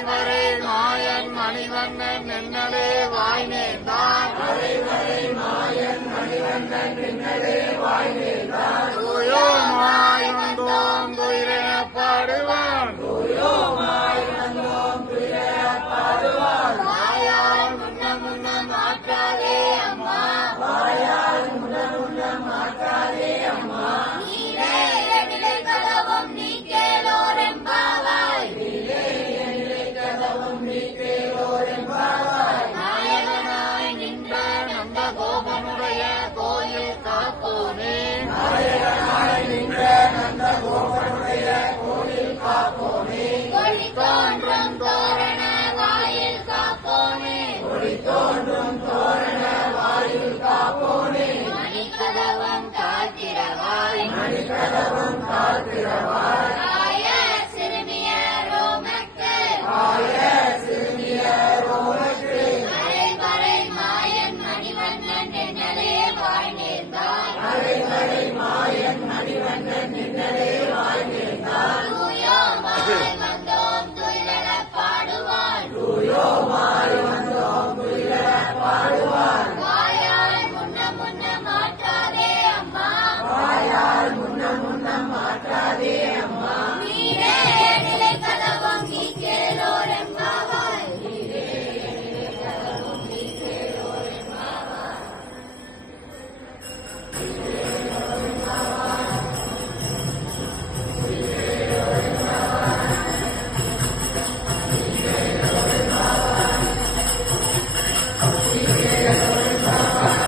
மறைவரை மாயன் மணிவண்ணன் நின்னலே வாய் நேர்ந்தான் தூயோமாயுண்டோம் துயிலெனப்படுவான் வாயால் முன்ன முன்ன மாற்றாதே அம்மா நீரே எதிலே கதவும் நீ கேளோரெம்பாவாய் நாயகனாய் நின்ற நந்த கோபனுடைய கோயில் காப்போனே கொடி தோன்றும் தோரண வாயில் காப்போனே மணிக்கதவம் காத்திரவாய்